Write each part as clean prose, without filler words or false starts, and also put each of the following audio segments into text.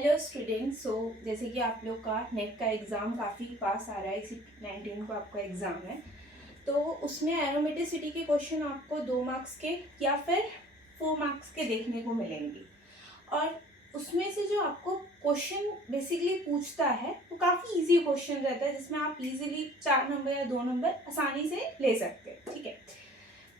Hello student. जैसे कि आप लोग का नेट का एग्ज़ाम काफ़ी पास आ रहा है, इसी 19 को आपका एग्ज़ाम है। तो उसमें एरोमेटिसिटी के क्वेश्चन आपको 2 मार्क्स के या फिर 4 मार्क्स के देखने को मिलेंगे। और उसमें से जो आपको क्वेश्चन बेसिकली पूछता है वो काफ़ी इजी क्वेश्चन रहता है, जिसमें आप इजीली 4 नंबर या 2 नंबर आसानी से ले सकते हैं। ठीक है,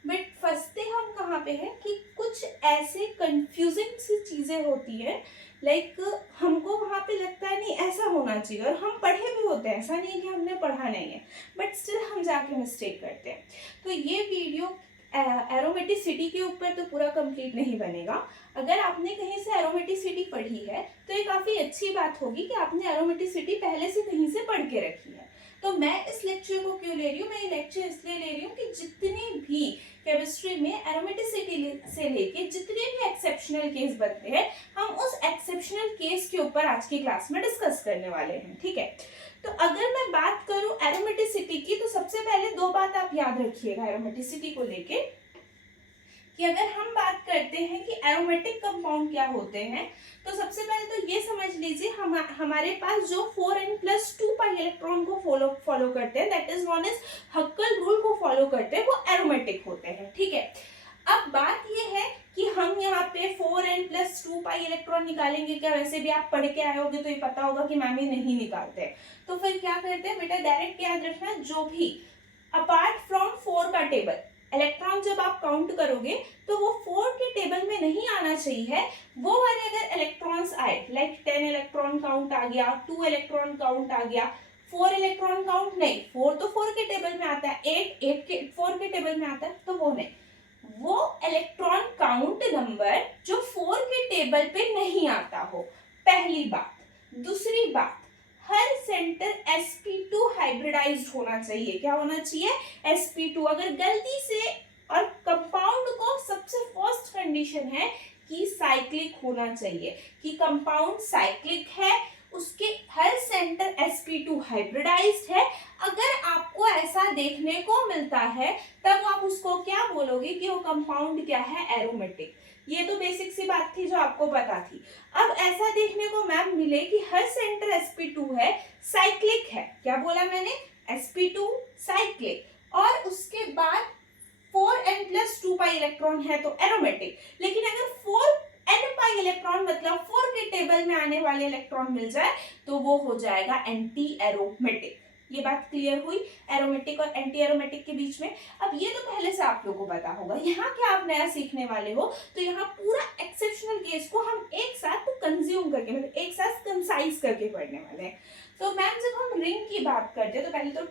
बट फंसते हम कहाँ पे हैं कि कुछ ऐसे कंफ्यूजिंग सी चीज़ें होती है। लाइक हमको वहाँ पे लगता है नहीं ऐसा होना चाहिए, और हम पढ़े भी होते हैं, ऐसा नहीं है कि हमने पढ़ा नहीं है, बट स्टिल हम जाके मिस्टेक करते हैं। तो ये वीडियो एरोमेटिसिटी के ऊपर तो पूरा कंप्लीट नहीं बनेगा। अगर आपने कहीं से एरोमेटिसिटी पढ़ी है तो ये काफ़ी अच्छी बात होगी कि आपने एरोमेटिसिटी पहले से कहीं से पढ़ के रखी है। तो मैं इस लेक्चर को क्यों ले रही हूँ, मैं ये लेक्चर इसलिए ले रही हूँ कि जितनी भी केमिस्ट्री में एरोमेटिसिटी से लेके जितने भी एक्सेप्शनल केस बनते हैं, हम उस एक्सेप्शनल केस के ऊपर आज की क्लास में डिस्कस करने वाले हैं। ठीक है, तो अगर मैं बात करूं एरोमेटिसिटी की, तो सबसे पहले 2 बात आप याद रखिएगा एरोमेटिसिटी को लेके, कि अगर हम बात करते हैं कि एरोमेटिक कंपाउंड क्या होते हैं, तो सबसे पहले तो ये समझ लीजिए हमारे पास जो 4n+2 पाई इलेक्ट्रॉन को फॉलो करते हैं, that is known as Huckel rule को फॉलो करते हैं, वो एरोमेटिक होते हैं। ठीक है, अब बात ये है कि हम यहाँ पे 4n+2 पाई इलेक्ट्रॉन निकालेंगे क्या? वैसे भी आप पढ़ के आए होगे तो ये पता होगा कि मैम ये नहीं निकालते। तो फिर क्या करते हैं बेटा, डायरेक्ट याद रखना, जो भी अपार्ट फ्रॉम 4 का टेबल इलेक्ट्रॉन जब आप काउंट करोगे तो वो 4 के टेबल में नहीं आना चाहिए। वो वाले अगर इलेक्ट्रॉन्स आए, लाइक 10 इलेक्ट्रॉन काउंट आ गया, 2 इलेक्ट्रॉन काउंट आ गया, 4 इलेक्ट्रॉन काउंट नहीं, 4 तो 4 के टेबल में आता है, 8 के 4 के टेबल में आता है, तो वो नहीं, वो इलेक्ट्रॉन काउंट नंबर जो 4 के टेबल पे नहीं आता हो, पहली बात। दूसरी बात, हर सेंटर sp2 हाइब्रिडाइज्ड होना चाहिए। क्या होना चाहिए? sp2। अगर गलती से, और कंपाउंड को सबसे फर्स्ट कंडीशन है कि साइक्लिक होना चाहिए, कि कंपाउंड साइक्लिक है, उसके हर सेंटर sp2 हाइब्रिडाइज्ड है। अगर आपको ऐसा देखने को मिलता है तब आप उसको क्या बोलोगे कि वो कंपाउंड क्या है? एरोमेटिक। ये तो बेसिक सी बात थी जो आपको पता थी। अब ऐसा देखने को मैम मिले कि हर सेंटर sp2 है, साइक्लिक है, क्या बोला मैंने? sp2 साइक्लिक, और उसके बाद 4n+2 पाई इलेक्ट्रॉन है तो एरोमेटिक। लेकिन अगर 4n पाई इलेक्ट्रॉन मतलब 4 के टेबल में आने वाले इलेक्ट्रॉन मिल जाए तो वो हो जाएगा एंटी एरोमेटिक। ये बात क्लियर हुई एरोमेटिक और एंटी एरोमेटिक के बीच में। अब ये तो पहले से आप लोगों को पता होगा। यहाँ क्या आप नया सीखने वाले हो, तो यहाँ पूरा एक्सेप्शनल केस को हम एक साथ कंज्यूम करके, मतलब एक साथ कंसाइज करके पढ़ने वाले हैं। तो मैम जब हम रिंग की बात करते हैं तो पहले तो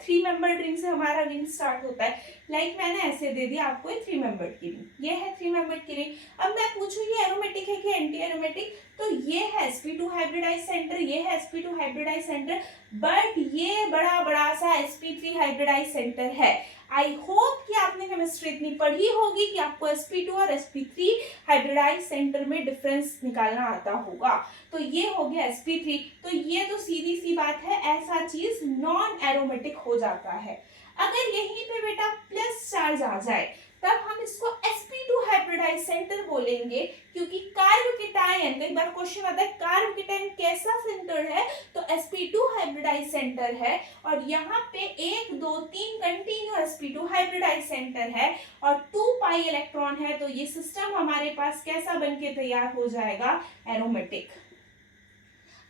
3 मेंबर्ड रिंग से हमारा रिंग स्टार्ट होता है। लाइक मैंने ऐसे दे दिया आपको 3 मेंबर्ड की रिंग, ये है 3 मेंबर्ड की रिंग। अब मैं पूछूं ये एरोमेटिक है कि एंटी एरोमेटिक, तो ये है sp2 हाइब्रिडाइज सेंटर, ये है sp2 हाइब्रिडाइज सेंटर, बट ये बड़ा सा sp3 हाइब्रिडाइज सेंटर है। आई होप कि आपने केमिस्ट्री इतनी पढ़ी होगी कि आपको sp2 और sp3 हाइब्रिडाइज सेंटर में डिफरेंस निकालना आता होगा। तो ये हो गया sp3। तो ये तो सीधी सी बात है, ऐसा चीज नॉन एरोमेटिक हो जाता है। अगर यहीं पे बेटा प्लस चार्ज आ जाए तब हम इसको sp2 हाइब्रिडाइज सेंटर बोलेंगे, क्योंकि कार्बोकेटायन, कई बार क्वेश्चन आता है कार्बोकेटायन कैसा सेंटर है, तो sp2 हाइब्रिडाइज सेंटर है, और यहाँ पे 1 2 3 कंटिन्यू sp2 हाइब्रिडाइज सेंटर है और 2 पाई इलेक्ट्रॉन है, तो ये सिस्टम हमारे पास कैसा बनके तैयार हो जाएगा? एरोमेटिक।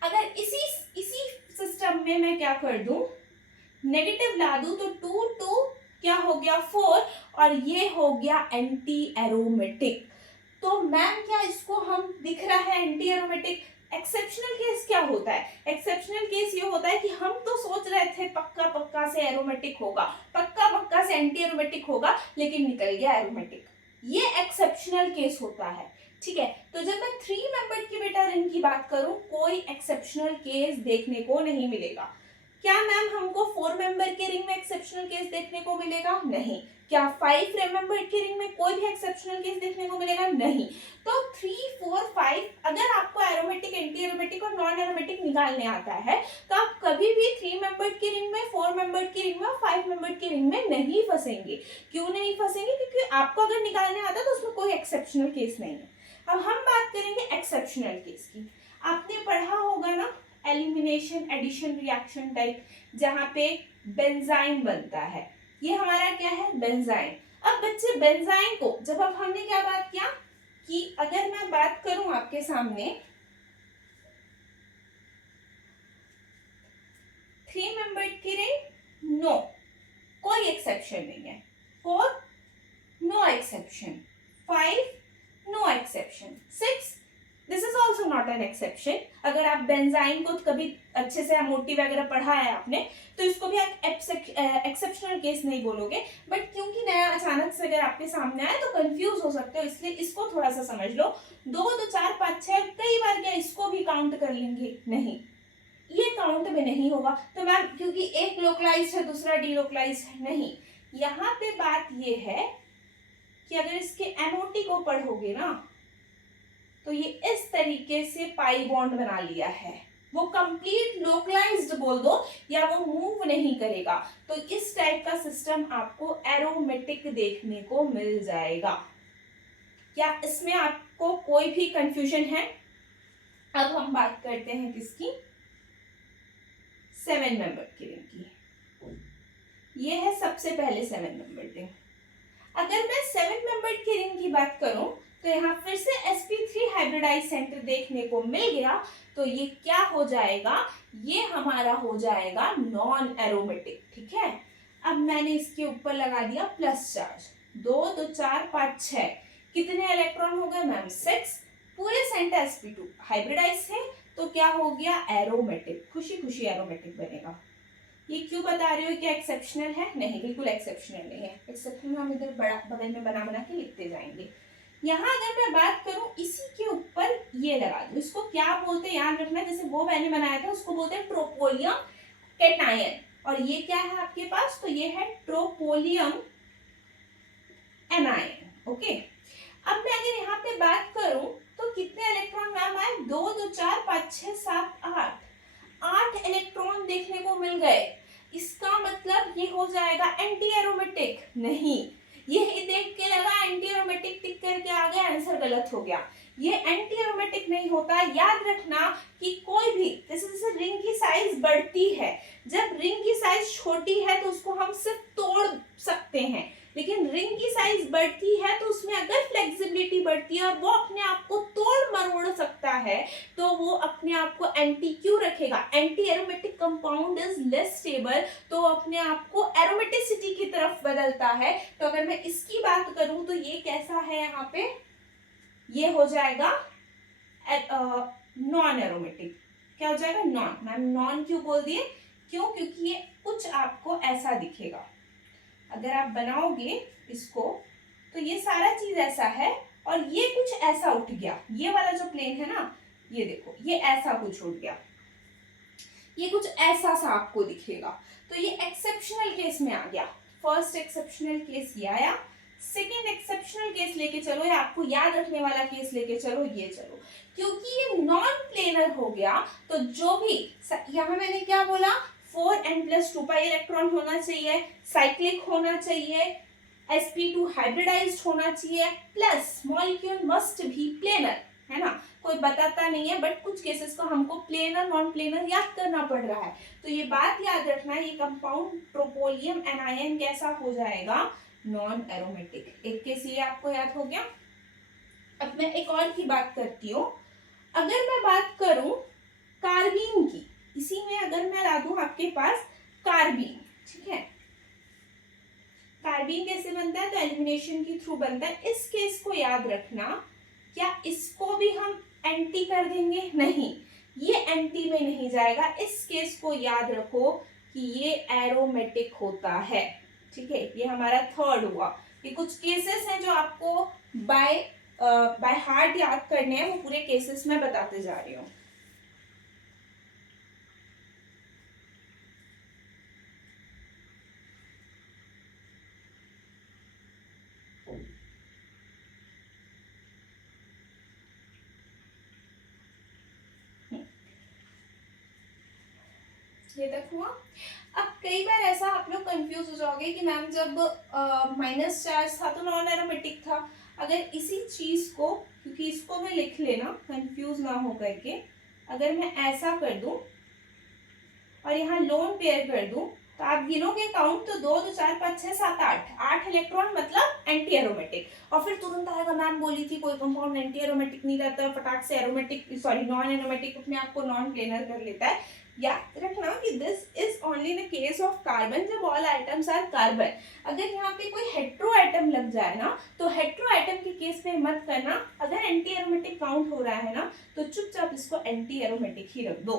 अगर इसी सिस्टम में मैं क्या कर दूं, नेगेटिव ला दूं, तो 2 2 क्या हो गया? 4, और ये हो गया एंटी एरोमेटिक। तो मैम क्या इसको हम दिख रहा है एंटी एरोमेटिक? एक्सेप्शनल केस क्या होता है? एक्सेप्शनल केस ये होता है कि हम तो सोच रहे थे पक्का पक्का से एरोमेटिक होगा, पक्का पक्का से एंटी एरोमेटिक होगा, लेकिन निकल गया एरोमेटिक। ये एक्सेप्शनल केस होता है। ठीक है, तो जब मैं 3 मेंबर्ड की बेटा रिंग की बात करूं, कोई एक्सेप्शनल केस देखने को नहीं मिलेगा। क्या मैम हमको 4 मेंबर के रिंग में एक्सेप्शनल केस देखने को मिलेगा? नहीं। क्या 5 मेंबर के रिंग में कोई भी एक्सेप्शनल केस देखने को मिलेगा? नहीं। तो 3 4 5, अगर आपको एरोमेटिक, एंटी एरोमेटिक और नॉन एरोमेटिक निकालने आता है तो आप कभी भी 3 मेंबर की रिंग में, 4 मेंबर की रिंग में और 5 मेंबर की रिंग में नहीं फंसेंगे। क्यों नहीं फंसेंगे? क्योंकि आपको अगर निकालने आता है तो उसमें कोई एक्सेप्शनल केस नहीं है। अब हम बात करेंगे एक्सेप्शनल केस की। आपने पढ़ा होगा ना एलिमिनेशन एडिशन रिएक्शन टाइप, जहां पे बेंजाइन बनता है, ये हमारा क्या है बेंजाइन। अब बच्चे बेंजाइन को जब अब हमने क्या बात किया कि अगर मैं बात करूं आपके सामने 3 मेंबर्ड की रिंग, नो कोई एक्सेप्शन नहीं है, 4 no exception, 5 no exception, 6 this is also not an exception. अगर आप बेंजाइन को कभी अच्छे से मोटी वगैरह पढ़ा है आपने तो इसको भी आप एक्सेप्शनल केस नहीं बोलोगे, बट क्योंकि नया अचानक से अगर आपके सामने आए तो कंफ्यूज हो सकते हो, इसलिए इसको थोड़ा सा समझ लो। 2 2 4 5 6 कई बार क्या इसको भी काउंट कर लेंगे, नहीं ये काउंट में नहीं होगा। तो मैम क्योंकि एक लोकलाइज है दूसरा डीलोकलाइज है, नहीं, यहाँ पे बात ये है कि अगर इसके एनओटी को पढ़ोगे ना तो ये इस तरीके से पाई बॉन्ड बना लिया है, वो कंप्लीट लोकलाइज्ड बोल दो या वो मूव नहीं करेगा, तो इस टाइप का सिस्टम आपको एरोमेटिक देखने को मिल जाएगा। क्या इसमें आपको कोई भी कंफ्यूजन है? अब हम बात करते हैं किसकी, 7 मेंबर की रिंग की। ये है सबसे पहले 7 मेंबर रिंग। अगर मैं 7 मेंबर की रिंग की बात करूं तो यहाँ फिर से sp3 हाइब्रिडाइज सेंटर देखने को मिल गया, तो ये क्या हो जाएगा, ये हमारा हो जाएगा नॉन एरोमेटिक, ठीक है। अब मैंने इसके ऊपर लगा दिया प्लस चार्ज, 2 2 4 5 6, कितने इलेक्ट्रॉन हो गए मैम 6, पूरे सेंटर sp2 हाइब्रिडाइज है, तो क्या हो गया एरोमेटिक, खुशी खुशी एरोमेटिक बनेगा। ये क्यों बता रहे हो कि एक्सेप्शनल है? नहीं, बिल्कुल एक्सेप्शनल नहीं है, एक्सेप्शनल हम इधर बड़ा बगल में बना बना के लिखते जाएंगे। यहाँ अगर मैं बात करूं इसी के ऊपर ये लगा दूं, इसको क्या बोलते हैं याद रखना, जैसे वो मैंने बनाया था उसको बोलते हैं ट्रोपोलियम कैटायन, और ये क्या है आपके पास, तो ये है ट्रोपोलियम एनायन, ओके। अब मैं अगर यहाँ पे बात करूं तो कितने इलेक्ट्रॉन मैम आए, 2 2 4 5 6 7 8 इलेक्ट्रॉन देखने को मिल गए। इसका मतलब ये हो जाएगा एंटी एरोमेटिक, नहीं, ये देख के लगा एंटी एरोमेटिक टिक करके आ गया, आंसर गलत हो गया। ये एंटी एरोमेटिक नहीं होता, याद रखना कि कोई भी जैसे रिंग की साइज बढ़ती है, जब रिंग की साइज छोटी है तो उसको हम सिर्फ तोड़ सकते हैं, लेकिन रिंग की साइज बढ़ती है तो उसमें अगर फ्लेक्सिबिलिटी बढ़ती है और वो अपने आप को तोड़ मरोड़ सकता है तो वो अपने आप को एंटी क्यों रखेगा, anti aromatic compound is less stable, तो अपने आप को एरोमेटिसिटी की तरफ बदलता है। तो अगर मैं इसकी बात करूं तो ये कैसा है, यहाँ पे ये हो जाएगा नॉन एरोमेटिक, क्या हो जाएगा नॉन। मैम नॉन क्यों बोल दिए, क्यों, क्योंकि ये कुछ आपको ऐसा दिखेगा, अगर आप बनाओगे इसको तो ये सारा चीज ऐसा है और ये कुछ ऐसा उठ गया, ये वाला जो प्लेन है ना, ये देखो ये ऐसा कुछ उठ गया, ये कुछ ऐसा सा आपको दिखेगा, तो ये एक्सेप्शनल केस में आ गया। फर्स्ट एक्सेप्शनल केस ये आया, सेकेंड एक्सेप्शनल केस लेके चलो या आपको याद रखने वाला केस लेके चलो, ये चलो, क्योंकि ये नॉन प्लेनर हो गया तो जो भी यहाँ मैंने क्या बोला 4n+2 पाई इलेक्ट्रॉन होना चाहिए, साइक्लिक होना चाहिए, sp2 हाइब्रिडाइज्ड होना चाहिए, प्लस मॉलिक्यूल मस्ट भी प्लेनर, है ना, कोई बताता नहीं है बट कुछ केसेस को हमको प्लेनर नॉन प्लेनर याद करना पड़ रहा है, तो ये बात याद रखना है, ये कंपाउंड ट्रोपोलियम एनायन कैसा हो जाएगा नॉन एरोमेटिक। एक केस ये आपको याद हो गया। अब मैं एक और की बात करती हूँ, अगर मैं बात करूं कार्बीन की, इसी में अगर मैं ला दूं आपके पास कार्बीन, ठीक है, कार्बीन कैसे बनता है, तो एलिमिनेशन के थ्रू बनता है। इस केस को याद रखना, क्या इसको भी हम एंटी कर देंगे, नहीं, ये एंटी में नहीं जाएगा, इस केस को याद रखो कि ये एरोमेटिक होता है, ठीक है, ये हमारा थर्ड हुआ। ये कुछ केसेस हैं जो आपको बाय हार्ट याद करने हैं, वो पूरे केसेस में बताते जा रही हूँ। ये तक हुआ। अब कई बार ऐसा आप लोग कंफ्यूज हो जाओगे कि मैम जब माइनस चार्ज था तो नॉन एरोमेटिक था, अगर इसी चीज को, क्योंकि इसको मैं लिख लेना कंफ्यूज ना हो करके, अगर मैं ऐसा कर दूं और यहाँ लोन पेयर कर दूं तो आप गिनोगे काउंट तो 2 2 4 5 6 7 8 इलेक्ट्रॉन मतलब एंटी एरोमेटिक। और फिर तुरंत आएगा मैम बोली थी कोई कंपाउंड एंटी एरोमेटिक नहीं रहता, फटाक से एरोमेटिक सॉरी नॉन एरोमेटिक अपने आप को नॉन प्लेनर कर लेता है। याद रखना कि this is only in case of carbon, जब ऑल आइटम्स आर कार्बन। अगर यहाँ पे कोई हेट्रो आइटम लग जाए ना तो हेट्रो आइटम के केस में मत करना, अगर एंटी एरोमेटिक काउंट हो रहा है ना तो चुपचाप इसको एंटी एरोमेटिक ही रख दो।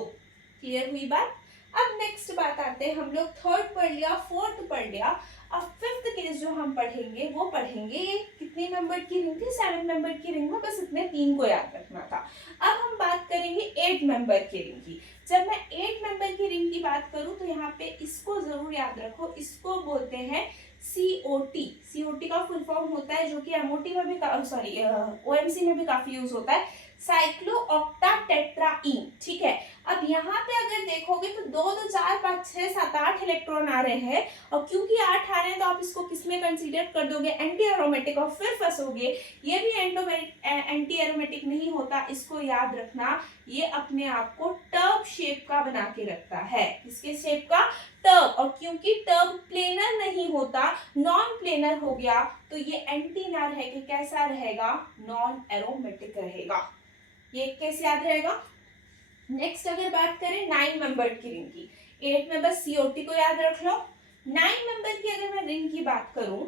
क्लियर हुई बात? अब नेक्स्ट बात आते हैं, हम लोग थर्ड पढ़ लिया, फोर्थ पढ़ लिया, अब फिफ्थ केस जो हम पढ़ेंगे वो पढ़ेंगे कितने मेंबर की रिंग थी, 7 मेंबर की रिंग में, बस इतने 3 को याद रखना था। अब हम बात करेंगे 8 मेंबर की रिंग की। जब मैं 8 मेंबर की रिंग की बात करूं तो यहाँ पे इसको जरूर याद रखो, इसको बोलते हैं COT। COT का फुल फॉर्म होता है जो कि MOT में भी सॉरी OMC में भी काफी यूज होता है, साइक्लो ऑक्टा टेट्राईन। ठीक है, अब यहाँ पे अगर देखोगे तो 2 2 4 5 6 7 8 इलेक्ट्रॉन आ रहे हैं, और क्योंकि 8 आ रहे हैं तो आप इसको किसमें कंसीडर कर दोगे, एंटी एरोमेटिक, और फिर फंसोगे। ये भी एंटी एरोमेटिक नहीं होता, इसको याद रखना, ये अपने आप को टर्ब शेप का बना के रखता है। किसके शेप का? टर्ब। और क्योंकि टर्ब प्लेनर नहीं होता, नॉन प्लेनर हो गया, तो ये एंटी ना रह के कैसा रहेगा, नॉन एरोमेटिक रहेगा। ये कैसे याद रहेगा? नेक्स्ट अगर बात करें 9 मेंबर की रिंग की, 8 में बस COT को याद रख लो। 9 मेंबर की अगर मैं रिंग की बात करूं,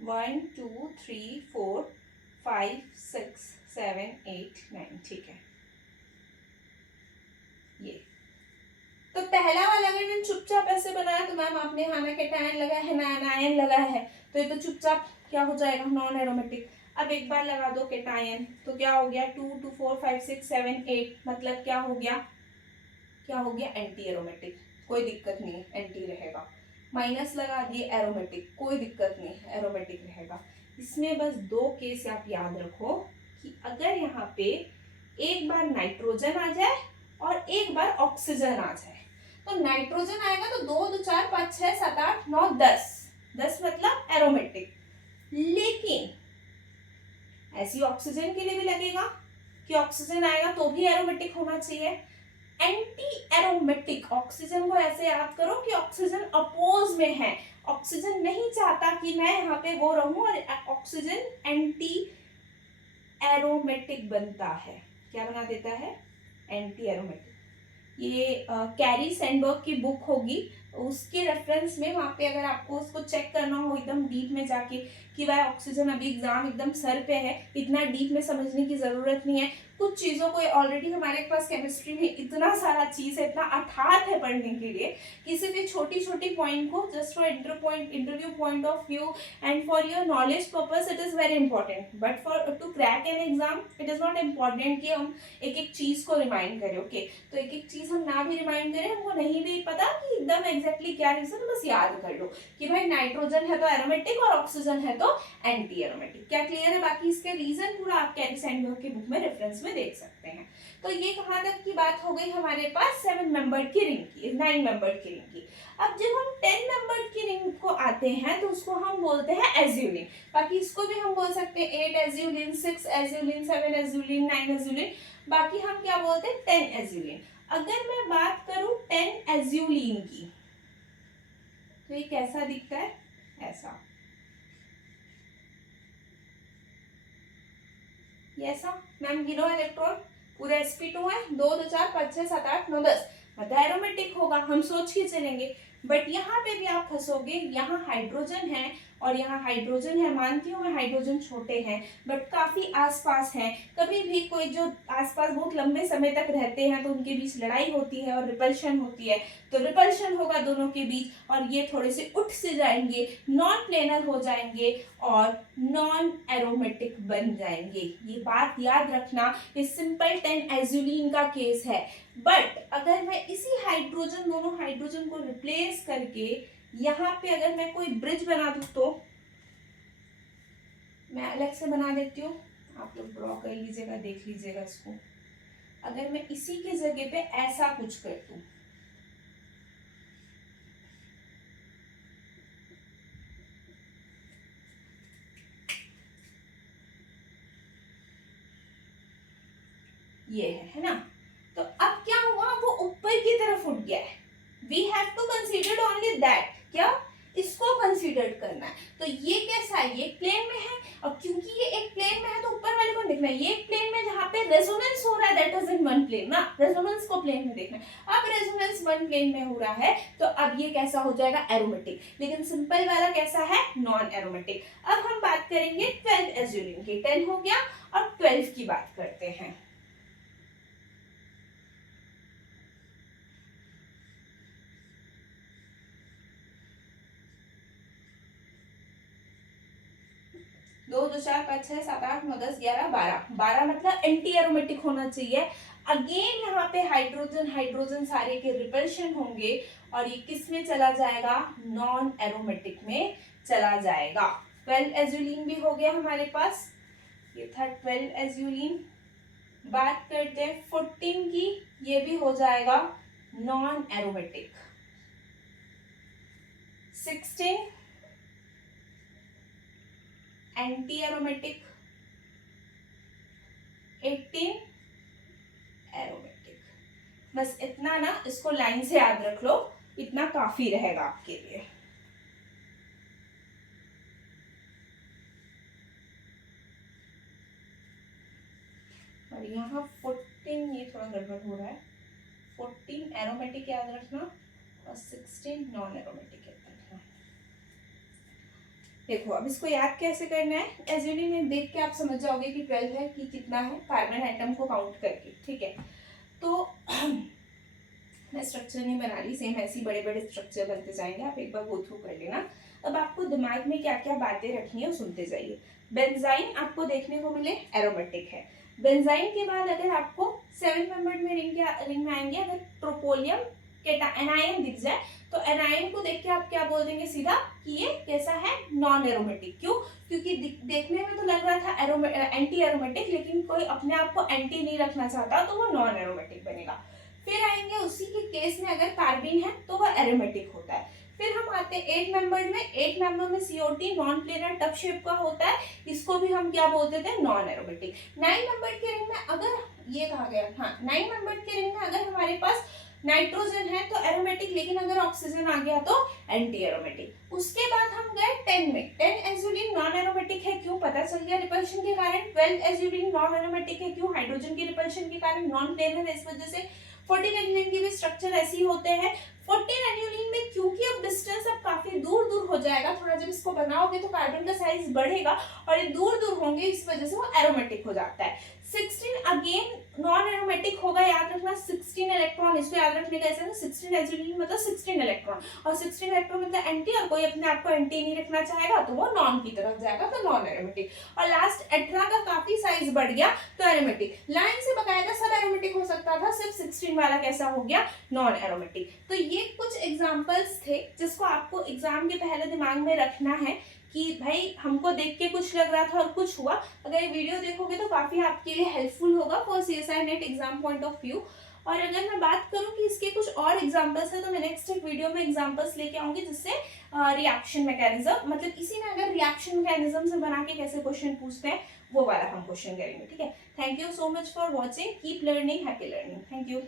वन टू थ्री फोर 5 6 7 8 9, ठीक है। ये तो पहला वाला अगर मैंने चुपचाप ऐसे बनाया तो मैम आपने हाना कैटायन लगा है ना आयन लगा है, तो ये तो चुपचाप क्या हो जाएगा, नॉन एरोमेटिक। अब एक बार लगा दो कैटायन तो क्या हो गया, 2 2 4 5 6 7 8, मतलब क्या हो गया, क्या हो गया, एंटी एरोमेटिक। कोई दिक्कत नहीं है, एंटी रहेगा। माइनस लगा दिए, एरोमेटिक, कोई दिक्कत नहीं, एरोमेटिक रहेगा। इसमें बस 2 केस आप याद रखो कि अगर यहाँ पे एक बार नाइट्रोजन आ जाए और एक बार ऑक्सीजन आ जाए, तो नाइट्रोजन आएगा तो 2 2 4 5 6 7 8 9 10, 10 मतलब एरोमेटिक। लेकिन ऐसी ऑक्सीजन के लिए भी लगेगा कि ऑक्सीजन आएगा तो भी एरोमेटिक होना चाहिए। एंटी एरोमेटिक, ऑक्सीजन को ऐसे याद करो कि ऑक्सीजन अपोज में है, ऑक्सीजन नहीं चाहता कि मैं यहाँ पे वो रहूं, और ऑक्सीजन एंटी एरोमेटिक बनता है। क्या बना देता है, एंटी एरोमेटिक। ये कैरी सैंडबर्ग की बुक होगी, उसके रेफरेंस में वहां पे अगर आपको उसको चेक करना हो एकदम डीप में जाके कि भाई ऑक्सीजन, अभी एग्जाम एकदम सर पे है, इतना डीप में समझने की जरूरत नहीं है, कुछ चीजों को ऑलरेडी हमारे पास केमिस्ट्री में इतना सारा चीज है, इतना अथाह है पढ़ने के लिए, किसी भी छोटी छोटी पॉइंट को just for interview point of view and for your knowledge purpose it is very important, but for to crack an exam it is not important कि हम एक एक चीज को रिमाइंड करें। ओके, तो एक एक चीज हम ना भी रिमाइंड करें, हमको नहीं भी पता कि एकदम एग्जैक्टली क्या रीजन, बस याद कर लो कि भाई नाइट्रोजन है तो एरोमेटिक और ऑक्सीजन है तो एंटी एरोमेटिक। क्या क्लियर है? बाकी इसके रीजन पूरा आप कैरी सैंडबर्ग की बुक में रेफरेंस में देख सकते हैं। तो ये कहां तक की बात हो गई हमारे पास 7 मेंबर की रिंग की, 9 मेंबर की रिंग की। अब जब हम 10 मेंबर की रिंग को आते हैं तो उसको हम बोलते हैं एज्यूलिन। बाकी इसको भी हम बोल सकते हैं 8 एज्यूलिन, 6 एज्यूलिन, 7 एज्यूलिन, 9 एज्यूलिन, बाकी हम क्या बोलते हैं 10 एज्यूलिन। अगर मैं बात करूं 10 एज्यूलिन की तो ये कैसा दिखता है, ऐसा, ये ऐसा। मैम गिनो इलेक्ट्रॉन, पूरे sp2 है, 2 2 4 5 6 7 8 9 10, मतलब एरोमेटिक होगा, हम सोच के चलेंगे। बट यहाँ पे भी आप फंसोगे, यहाँ हाइड्रोजन है और यहाँ हाइड्रोजन है, मानती हूँ मैं हाइड्रोजन छोटे हैं बट काफी आसपास हैं। कभी भी कोई जो आसपास बहुत लंबे समय तक रहते हैं तो उनके बीच लड़ाई होती है और रिपल्शन होती है, तो रिपल्शन होगा दोनों के बीच और ये थोड़े से उठ से जाएंगे, नॉन प्लेनर हो जाएंगे और नॉन एरोमेटिक बन जाएंगे। ये बात याद रखना, ये सिंपल 10 एज्यूलिन का केस है। बट अगर मैं इसी हाइड्रोजन, दोनों हाइड्रोजन को रिप्लेस करके यहाँ पे अगर मैं कोई ब्रिज बना दूं, तो मैं अलग से बना देती हूँ, आप लोग ड्रॉ कर लीजिएगा, देख लीजिएगा इसको। अगर मैं इसी की जगह पे ऐसा कुछ कर दूं, ये है ना। तो अब क्या हुआ, वो ऊपर की तरफ उठ गया है। We have to consider only that, क्या इसको कंसीडर करना है। तो ये कैसा है, ये प्लेन में है, और क्योंकि ये एक प्लेन में है तो ऊपर वाले को देखना है। ये एक प्लेन में जहाँ पे रेजोनेंस हो रहा है, that is in one plane ना, रेजोनेंस को प्लेन में देखना है। अब रेजोनेंस वन प्लेन में हो रहा है तो अब ये कैसा हो जाएगा, एरोमेटिक। लेकिन सिंपल वाला कैसा है, नॉन एरोमेटिक। अब हम बात करेंगे 12 एज्यूलिन की। 10 हो गया, अब 12 की बात करते हैं। दो दो चार पाँच छह सात आठ नौ 10 11 12, 12 मतलब एंटी एरोमेटिक होना चाहिए। अगेन यहाँ पे हाइड्रोजन हाइड्रोजन सारे के रिपल्शन होंगे और ये किस में चला जाएगा, नॉन एरोमेटिक में चला जाएगा। 12 एज्यूलिन भी हो गया हमारे पास, ये था 12 एज्यूलिन। बात करते हैं 14 की, ये भी हो जाएगा non aromatic. 16 anti aromatic, 18 aromatic. बस इतना ना, इसको लाइन से याद रख लो, इतना काफी रहेगा आपके लिए। और यहाँ 14, ये थोड़ा गड़बड़ हो रहा है। 14 एरोमेटिक याद रखना और 16 नॉन एरोमेटिक याद रखना। देखो अब इसको याद कैसे करना है, एज्यूलिन में देख के आप समझ जाओगे कि 12 है कि कितना है, कार्बन एटम को काउंट करके, ठीक है। तो मैं स्ट्रक्चर नहीं बना रही, सेम ऐसी बड़े बड़े स्ट्रक्चर बनते जाएंगे, आप एक बार गो थ्रू कर लेना। अब आपको दिमाग में क्या क्या बातें रखनी है सुनते जाइए। बेंजाइन आपको देखने को मिले एरोमेटिक है। बेंजाइन के बाद अगर आपको 7 मेंबर्ड में रिंग में आएंगे, अगर ट्रोपोलियम एनायन दिख जाए तो एनायन को देख के आप क्या बोल देंगे सीधा कि ये कैसा है, नॉन एरोमेटिक। क्यों, क्योंकि देखने में तो लग रहा था एंटी एरोमेटिक, लेकिन कोई अपने आप को एंटी नहीं रखना चाहता तो वो नॉन एरोमेटिक बनेगा। फिर आएंगे उसी के केस में अगर कार्बिन है तो वह एरोमेटिक होता है। फिर हम आते हैं 8 मेंबर में। 8 मेंबर में CO2 non planar tub shape का होता है, इसको भी हम क्या बोलते थे, नॉन एरोमेटिक। 9 मेंबर के रिंग में अगर ये कहा गया, हाँ 9 मेंबर के रिंग में अगर हमारे पास नाइट्रोजन है तो एरोमेटिक, लेकिन अगर ऑक्सीजन आ गया तो एंटी एरोमेटिक। उसके बाद हम गए 10 में। 10 एज्यूलिन नॉन एरोमेटिक है, क्यों, पता चल गया रिपल्शन के कारण। 12 एज्यूलिन नॉन एरोमेटिक है, क्यों, हाइड्रोजन की रिपल्शन के कारण, नॉन प्लेनर है इस वजह से। 14 एज्यूलिन के भी स्ट्रक्चर ऐसे ही होते हैं। 14 एज्यूलिन में क्योंकि अब डिस्टेंस अब काफी दूर दूर हो जाएगा, थोड़ा जब इसको बनाओगे तो कार्बन का साइज बढ़ेगा और ये दूर दूर होंगे, इस वजह से वो एरोमेटिक हो जाता है। 16 अगेन नॉन एरोमेटिक होगा, याद रखना 16 इलेक्ट्रॉन, इसको याद रखने का ऐसा ना, 16 एज्यूलिन मतलब 16 इलेक्ट्रॉन, और 16 इलेक्ट्रॉन मतलब एंटी, और कोई अपने आप को एंटी नहीं रखना चाहेगा तो वो नॉन की तरफ जाएगा, तो नॉन एरोमेटिक। और लास्ट 18 का काफी साइज बढ़ गया तो एरोमेटिक। लाइन से बकायदा सब एरोमेटिक हो सकता था, सिर्फ 16 वाला कैसा हो गया, नॉन एरोमेटिक। तो ये कुछ एग्जाम्पल्स थे जिसको आपको एग्जाम के पहले दिमाग में रखना है कि भाई हमको देख के कुछ लग रहा था और कुछ हुआ। अगर ये वीडियो देखोगे तो काफी आपके लिए हेल्पफुल होगा for CSIR net exam point of view. और अगर मैं बात करूं कि इसके कुछ और एग्जांपल्स है तो मैं नेक्स्ट एक वीडियो में एग्जांपल्स लेके आऊंगी, जिससे रिएक्शन मैकेनिज्म, मतलब इसी में अगर रिएक्शन मैकेनिज्म से बना के कैसे क्वेश्चन पूछते हैं वो वाला हम क्वेश्चन करेंगे, ठीक है। Thank you so much for watching, keep learning, happy learning, thank you.